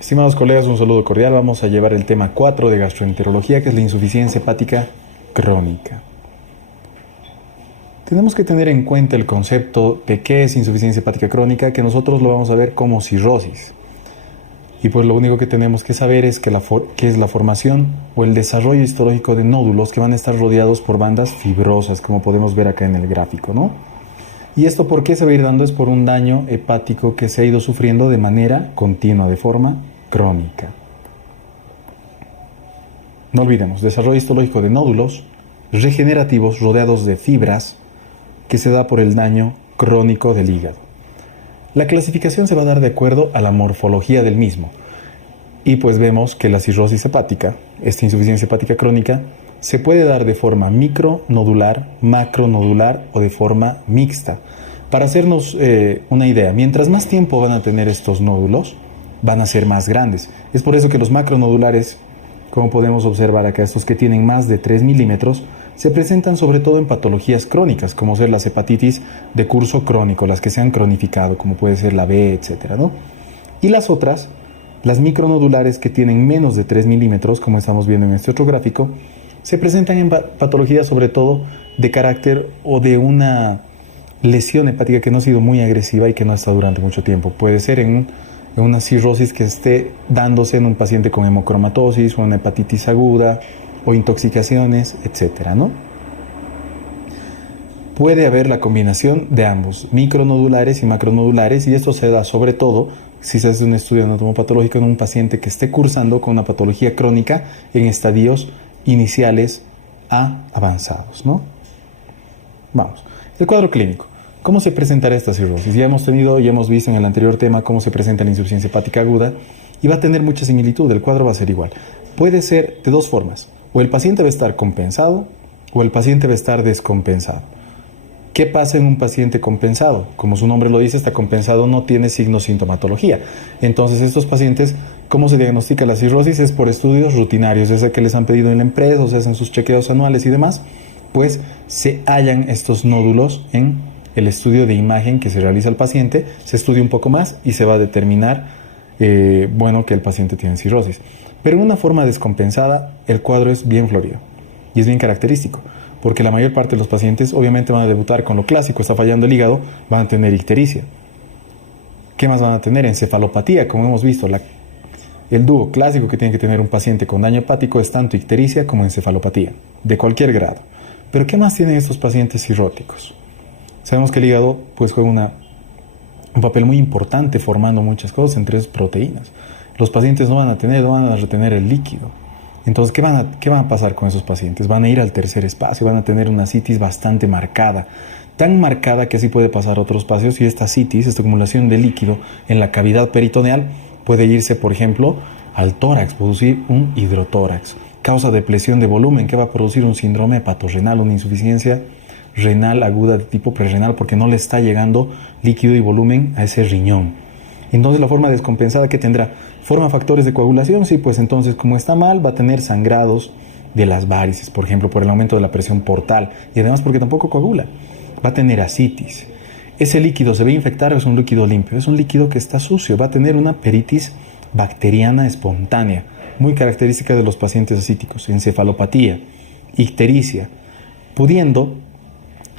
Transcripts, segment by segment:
Estimados colegas, un saludo cordial. Vamos a llevar el tema 4 de gastroenterología, que es la insuficiencia hepática crónica. Tenemos que tener en cuenta el concepto de qué es insuficiencia hepática crónica, que nosotros lo vamos a ver como cirrosis. Y pues lo único que tenemos que saber es que es la formación o el desarrollo histológico de nódulos que van a estar rodeados por bandas fibrosas, como podemos ver acá en el gráfico, ¿no? ¿Y esto por qué se va a ir dando? Es por un daño hepático que se ha ido sufriendo de manera continua, de forma crónica. No olvidemos, desarrollo histológico de nódulos regenerativos rodeados de fibras que se da por el daño crónico del hígado. La clasificación se va a dar de acuerdo a la morfología del mismo. Y pues vemos que la cirrosis hepática, esta insuficiencia hepática crónica, se puede dar de forma micronodular, macronodular o de forma mixta. Para hacernos una idea, mientras más tiempo van a tener estos nódulos, van a ser más grandes. Es por eso que los macronodulares, como podemos observar acá, estos que tienen más de 3 milímetros, se presentan sobre todo en patologías crónicas, como ser las hepatitis de curso crónico, las que se han cronificado, como puede ser la B, etcétera, ¿no? Y las otras, las micronodulares que tienen menos de 3 milímetros, como estamos viendo en este otro gráfico, se presentan en patologías sobre todo de carácter o de una lesión hepática que no ha sido muy agresiva y que no está durante mucho tiempo. Puede ser en una cirrosis que esté dándose en un paciente con hemocromatosis o una hepatitis aguda o intoxicaciones, etcétera, ¿no? Puede haber la combinación de ambos, micronodulares y macronodulares, y esto se da sobre todo si se hace un estudio anatomopatológico en un paciente que esté cursando con una patología crónica en estadios iniciales a avanzados, ¿no? Vamos, el cuadro clínico. ¿Cómo se presentará esta cirrosis? Ya hemos visto en el anterior tema cómo se presenta la insuficiencia hepática aguda y va a tener mucha similitud, el cuadro va a ser igual. Puede ser de dos formas, o el paciente va a estar compensado o el paciente va a estar descompensado. ¿Qué pasa en un paciente compensado? Como su nombre lo dice, está compensado, no tiene signo sintomatología. Entonces estos pacientes, ¿cómo se diagnostica la cirrosis? Es por estudios rutinarios, es el que les han pedido en la empresa, o se hacen sus chequeos anuales y demás, pues se hallan estos nódulos en el estudio de imagen que se realiza al paciente, se estudia un poco más y se va a determinar, que el paciente tiene cirrosis. Pero en una forma descompensada, el cuadro es bien florido y es bien característico, porque la mayor parte de los pacientes obviamente van a debutar con lo clásico, está fallando el hígado, van a tener ictericia. ¿Qué más van a tener? Encefalopatía, como hemos visto. El dúo clásico que tiene que tener un paciente con daño hepático es tanto ictericia como encefalopatía, de cualquier grado. Pero ¿qué más tienen estos pacientes cirróticos? Sabemos que el hígado pues juega un papel muy importante formando muchas cosas, entre ellas proteínas. Los pacientes no van a retener el líquido. Entonces, ¿qué van a pasar con esos pacientes? Van a ir al tercer espacio, van a tener una citis bastante marcada, tan marcada que así puede pasar a otros espacios, y esta citis, esta acumulación de líquido en la cavidad peritoneal, puede irse, por ejemplo, al tórax, producir un hidrotórax, causa depresión de volumen, que va a producir un síndrome hepatorrenal, una insuficiencia renal aguda de tipo prerrenal, porque no le está llegando líquido y volumen a ese riñón. Entonces, la forma descompensada que tendrá, ¿forma factores de coagulación? Sí, pues entonces, como está mal, va a tener sangrados de las varices, por ejemplo, por el aumento de la presión portal, y además porque tampoco coagula. Va a tener ascitis. Ese líquido se va a infectar, es un líquido limpio, es un líquido que está sucio, va a tener una peritis bacteriana espontánea, muy característica de los pacientes ascíticos, encefalopatía, ictericia, pudiendo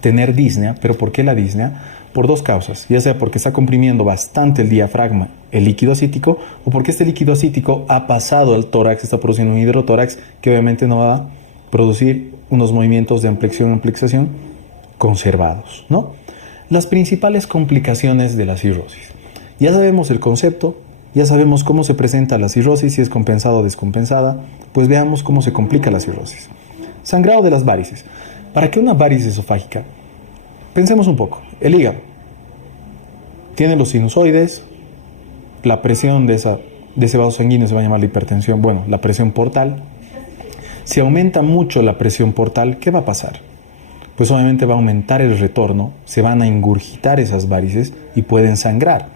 tener disnea. ¿Pero por qué la disnea? Por dos causas, ya sea porque está comprimiendo bastante el diafragma, el líquido ascítico, o porque este líquido ascítico ha pasado al tórax, está produciendo un hidrotórax que obviamente no va a producir unos movimientos de ampliación-amplexación conservados, ¿no? Las principales complicaciones de la cirrosis. Ya sabemos el concepto, ya sabemos cómo se presenta la cirrosis, si es compensada o descompensada, pues veamos cómo se complica la cirrosis. Sangrado de las varices. ¿Para qué una varice esofágica? Pensemos un poco. El hígado tiene los sinusoides, la presión de ese vaso sanguíneo se va a llamar la hipertensión, la presión portal. Si aumenta mucho la presión portal, ¿qué va a pasar? Pues obviamente va a aumentar el retorno, se van a ingurgitar esas varices y pueden sangrar,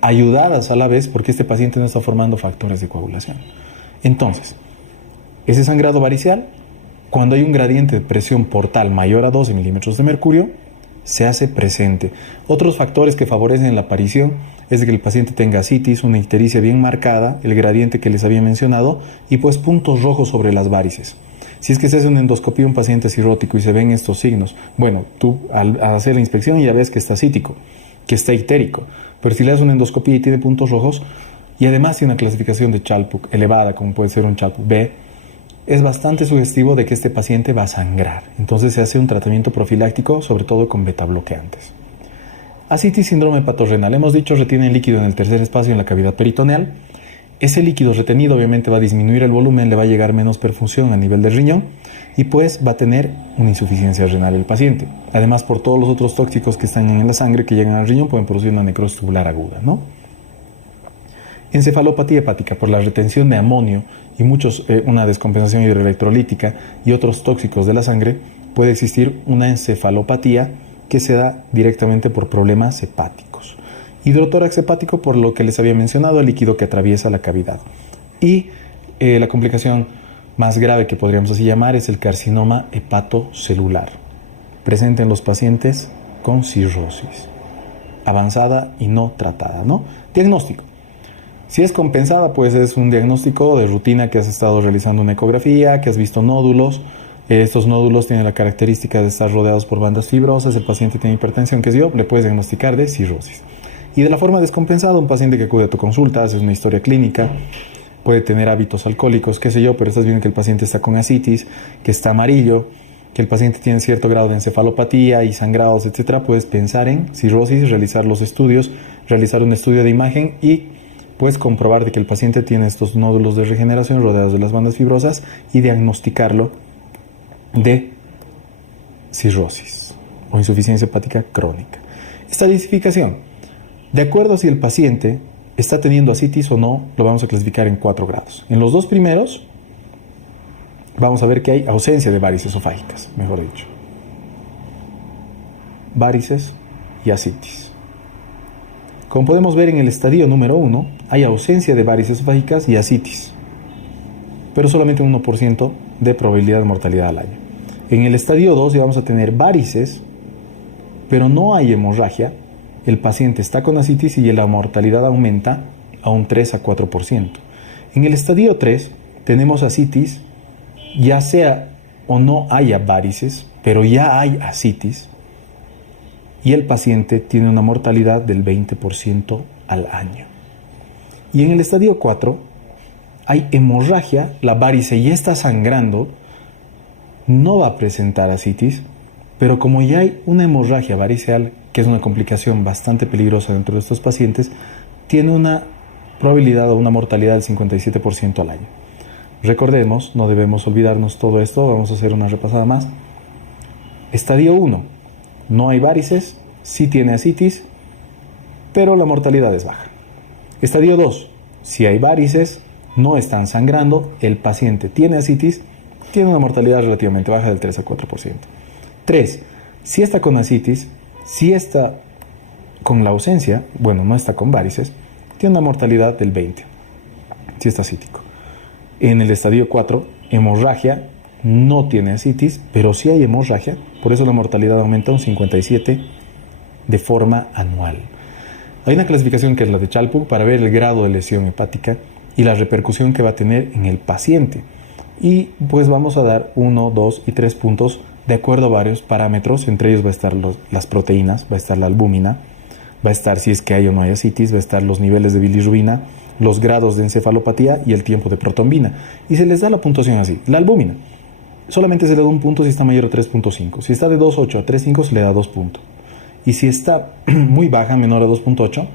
ayudadas a la vez porque este paciente no está formando factores de coagulación. Entonces, ese sangrado varicial, cuando hay un gradiente de presión portal mayor a 12 milímetros de mercurio, se hace presente. Otros factores que favorecen la aparición es que el paciente tenga ascitis, una ictericia bien marcada, el gradiente que les había mencionado y pues puntos rojos sobre las varices. Si es que se hace una endoscopía a un paciente cirrótico y se ven estos signos, bueno, tú al hacer la inspección ya ves que está ascítico, que está ictérico, pero si le das una endoscopía y tiene puntos rojos y además tiene una clasificación de Child-Pugh elevada, como puede ser un Child-Pugh B, es bastante sugestivo de que este paciente va a sangrar. Entonces se hace un tratamiento profiláctico, sobre todo con beta-bloqueantes. Ascitis, síndrome hepatorenal. Hemos dicho, retiene líquido en el tercer espacio en la cavidad peritoneal. Ese líquido retenido obviamente va a disminuir el volumen, le va a llegar menos perfusión a nivel del riñón y pues va a tener una insuficiencia renal el paciente. Además, por todos los otros tóxicos que están en la sangre que llegan al riñón pueden producir una necrosis tubular aguda, ¿no? Encefalopatía hepática por la retención de amonio y una descompensación hidroelectrolítica y otros tóxicos de la sangre, puede existir una encefalopatía que se da directamente por problemas hepáticos. Hidrotórax hepático por lo que les había mencionado, el líquido que atraviesa la cavidad. Y la complicación más grave que podríamos así llamar es el carcinoma hepatocelular, presente en los pacientes con cirrosis avanzada y no tratada, ¿no? Diagnóstico. Si es compensada, pues es un diagnóstico de rutina que has estado realizando una ecografía, que has visto nódulos. Estos nódulos tienen la característica de estar rodeados por bandas fibrosas, el paciente tiene hipertensión, que es yo, le puedes diagnosticar de cirrosis. Y de la forma descompensada, un paciente que acude a tu consulta, haces una historia clínica, puede tener hábitos alcohólicos, qué sé yo, pero estás viendo que el paciente está con ascitis, que está amarillo, que el paciente tiene cierto grado de encefalopatía y sangrados, etcétera, puedes pensar en cirrosis, realizar los estudios, realizar un estudio de imagen y puedes comprobar de que el paciente tiene estos nódulos de regeneración rodeados de las bandas fibrosas y diagnosticarlo de cirrosis o insuficiencia hepática crónica. Estadificación. De acuerdo a si el paciente está teniendo ascitis o no, lo vamos a clasificar en 4 grados. En los 2 primeros, vamos a ver que hay ausencia de varices esofágicas, mejor dicho. Varices y ascitis. Como podemos ver en el estadio número 1, hay ausencia de varices esofágicas y ascitis, pero solamente un 1% de probabilidad de mortalidad al año. En el estadio 2 ya vamos a tener varices, pero no hay hemorragia. El paciente está con ascitis y la mortalidad aumenta a un 3 a 4%. En el estadio 3 tenemos ascitis, ya sea o no haya varices, pero ya hay ascitis, y el paciente tiene una mortalidad del 20% al año. Y en el estadio 4 hay hemorragia, la varice ya está sangrando, no va a presentar ascitis, pero como ya hay una hemorragia variceal, que es una complicación bastante peligrosa dentro de estos pacientes, tiene una probabilidad o una mortalidad del 57% al año. Recordemos, no debemos olvidarnos todo esto, vamos a hacer una repasada más. Estadio 1, no hay varices, sí tiene ascitis, pero la mortalidad es baja. Estadio 2, si hay varices, no están sangrando, el paciente tiene ascitis, tiene una mortalidad relativamente baja del 3 a 4%. 3, si está con ascitis, si está con la ausencia, bueno, no está con varices, tiene una mortalidad del 20%, si está ascítico. En el estadio 4, hemorragia, no tiene ascitis, pero sí hay hemorragia, por eso la mortalidad aumenta un 57% de forma anual. Hay una clasificación que es la de Child-Pugh para ver el grado de lesión hepática y la repercusión que va a tener en el paciente. Y pues vamos a dar 1, 2 y 3 puntos de acuerdo a varios parámetros. Entre ellos va a estar las proteínas, va a estar la albúmina, va a estar si es que hay o no hay ascitis, va a estar los niveles de bilirrubina, los grados de encefalopatía y el tiempo de protombina. Y se les da la puntuación así. La albúmina solamente se le da un punto si está mayor a 3.5. Si está de 2.8 a 3.5 se le da 2 puntos. Y si está muy baja, menor a 2.8,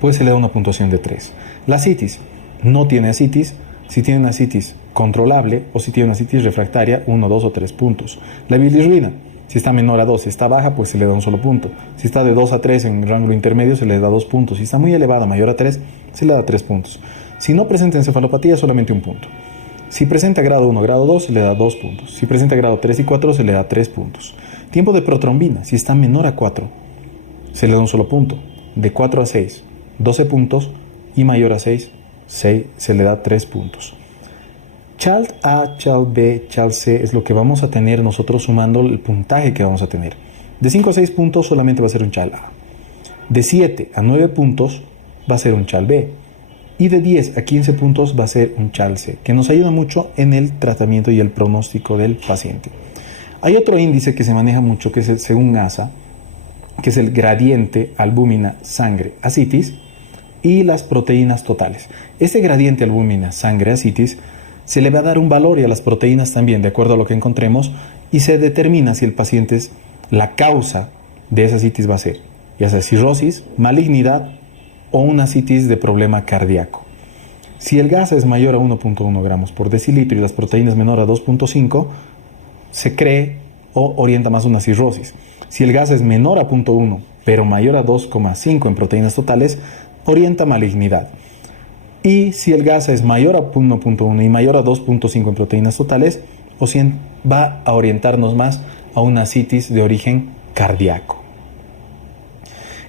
pues se le da una puntuación de 3. La ascitis, no tiene ascitis. Si tiene una ascitis controlable o si tiene una ascitis refractaria, 1, 2 o 3 puntos. La bilirrubina, si está menor a 2, si está baja, pues se le da un solo punto. Si está de 2 a 3 en rango intermedio, se le da 2 puntos. Si está muy elevada, mayor a 3, se le da 3 puntos. Si no presenta encefalopatía, solamente un punto. Si presenta grado 1, grado 2, se le da 2 puntos. Si presenta grado 3 y 4, se le da 3 puntos. Tiempo de protrombina, si está menor a 4, se le da un solo punto. De 4 a 6, 12 puntos. Y mayor a 6, se le da 3 puntos. Child A, Child B, Child C es lo que vamos a tener nosotros sumando el puntaje que vamos a tener. De 5 a 6 puntos solamente va a ser un CHAL A. De 7 a 9 puntos va a ser un CHAL B. Y de 10 a 15 puntos va a ser un CHAL C, que nos ayuda mucho en el tratamiento y el pronóstico del paciente. Hay otro índice que se maneja mucho, que es el, según ASA, que es el gradiente albúmina-sangre-ascitis y las proteínas totales. Este gradiente albúmina-sangre-ascitis se le va a dar un valor y a las proteínas también, de acuerdo a lo que encontremos, y se determina si el paciente es la causa de esa ascitis va a ser, ya sea cirrosis, malignidad o una ascitis de problema cardíaco. Si el GASA es mayor a 1.1 gramos por decilitro y las proteínas menor a 2.5, se cree o orienta más una cirrosis. Si el GASA es menor a 0.1 pero mayor a 2.5 en proteínas totales, orienta malignidad. Y si el GASA es mayor a 1.1 y mayor a 2.5 en proteínas totales, va a orientarnos más a una ascitis de origen cardíaco.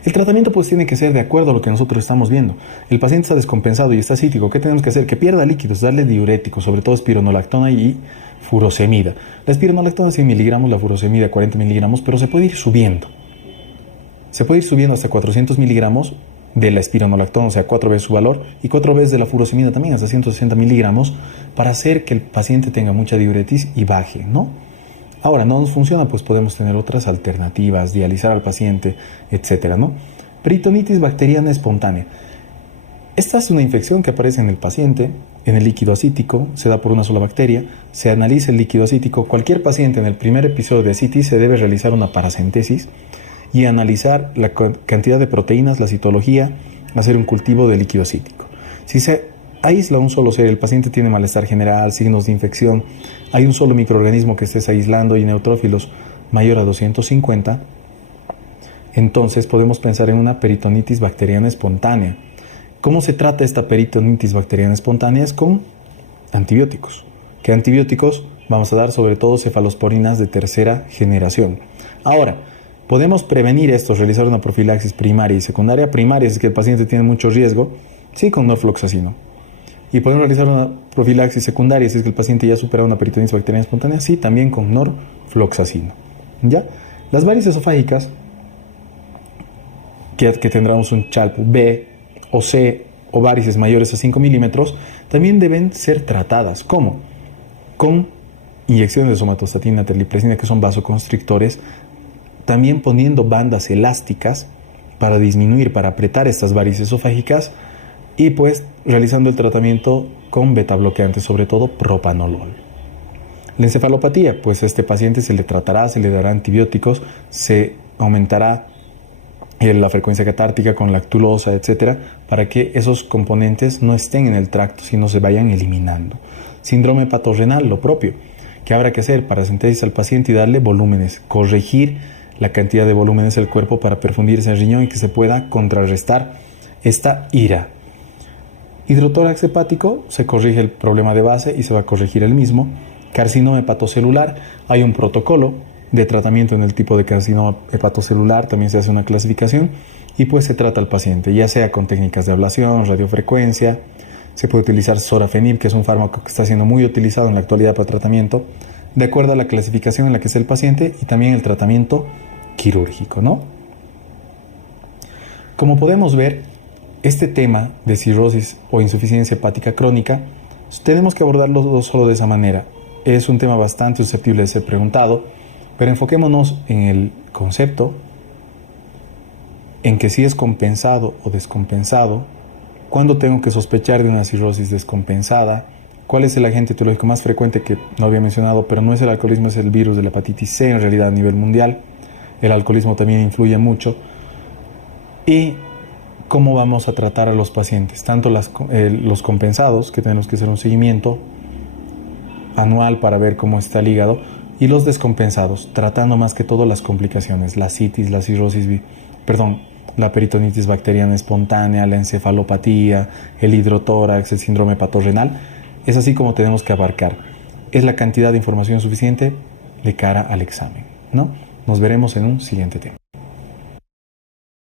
El tratamiento pues tiene que ser de acuerdo a lo que nosotros estamos viendo. El paciente está descompensado y está ascítico. ¿Qué tenemos que hacer? Que pierda líquidos, darle diuréticos, sobre todo espironolactona y furosemida. La espironolactona 100 miligramos, la furosemida 40 miligramos, pero se puede ir subiendo. Se puede ir subiendo hasta 400 miligramos de la espironolactona, o sea, 4 veces su valor, y 4 veces de la furosemida también, hasta 160 miligramos, para hacer que el paciente tenga mucha diuretis y baje, ¿no? Ahora, no nos funciona, pues podemos tener otras alternativas, dializar al paciente, etcétera, ¿no? Peritonitis bacteriana espontánea. Esta es una infección que aparece en el paciente, en el líquido ascítico, se da por una sola bacteria, se analiza el líquido ascítico. Cualquier paciente en el primer episodio de ascitis se debe realizar una paracentesis y analizar la cantidad de proteínas, la citología, hacer un cultivo de líquido ascítico. Si se aísla un solo ser, el paciente tiene malestar general, signos de infección, hay un solo microorganismo que estés aislando y neutrófilos mayor a 250, entonces podemos pensar en una peritonitis bacteriana espontánea. ¿Cómo se trata esta peritonitis bacteriana espontánea? Es con antibióticos. ¿Qué antibióticos? Vamos a dar sobre todo cefalosporinas de tercera generación. Ahora, podemos prevenir esto, realizar una profilaxis primaria y secundaria. Primaria es que el paciente tiene mucho riesgo, sí, con norfloxacino. Y podemos realizar una profilaxis secundaria si es que el paciente ya supera una peritonitis bacteriana espontánea, sí, también con norfloxacino. ¿Ya? Las varices esofágicas, que tendremos un CHALP B o C o varices mayores a 5 milímetros, también deben ser tratadas. ¿Cómo? Con inyecciones de somatostatina, terlipresina, que son vasoconstrictores, también poniendo bandas elásticas para disminuir, para apretar estas varices esofágicas, y pues realizando el tratamiento con betabloqueantes, sobre todo propanolol. La encefalopatía, pues a este paciente se le tratará, se le dará antibióticos, se aumentará la frecuencia catártica con lactulosa, etcétera, para que esos componentes no estén en el tracto, sino se vayan eliminando. Síndrome hepatorenal, lo propio, que habrá que hacer para paracentesis al paciente y darle volúmenes, corregir la cantidad de volúmenes del cuerpo para perfundirse el riñón y que se pueda contrarrestar esta ira. Hidrotórax hepático, se corrige el problema de base y se va a corregir el mismo. Carcinoma hepatocelular, hay un protocolo de tratamiento en el tipo de carcinoma hepatocelular, también se hace una clasificación y pues se trata al paciente, ya sea con técnicas de ablación, radiofrecuencia, se puede utilizar sorafenib, que es un fármaco que está siendo muy utilizado en la actualidad para tratamiento, de acuerdo a la clasificación en la que es el paciente y también el tratamiento quirúrgico, ¿no? Como podemos ver, este tema de cirrosis o insuficiencia hepática crónica tenemos que abordarlo solo de esa manera. Es un tema bastante susceptible de ser preguntado, pero enfoquémonos en el concepto, en que si es compensado o descompensado, cuándo tengo que sospechar de una cirrosis descompensada, cuál es el agente etiológico más frecuente que no había mencionado, pero no es el alcoholismo, es el virus de la hepatitis C en realidad a nivel mundial. El alcoholismo también influye mucho. Y cómo vamos a tratar a los pacientes, tanto los compensados, que tenemos que hacer un seguimiento anual para ver cómo está el hígado, y los descompensados, tratando más que todo las complicaciones, la citis, la cirrosis, la peritonitis bacteriana espontánea, la encefalopatía, el hidrotórax, el síndrome hepatorenal. Es así como tenemos que abarcar. Es la cantidad de información suficiente de cara al examen, ¿no? Nos veremos en un siguiente tema.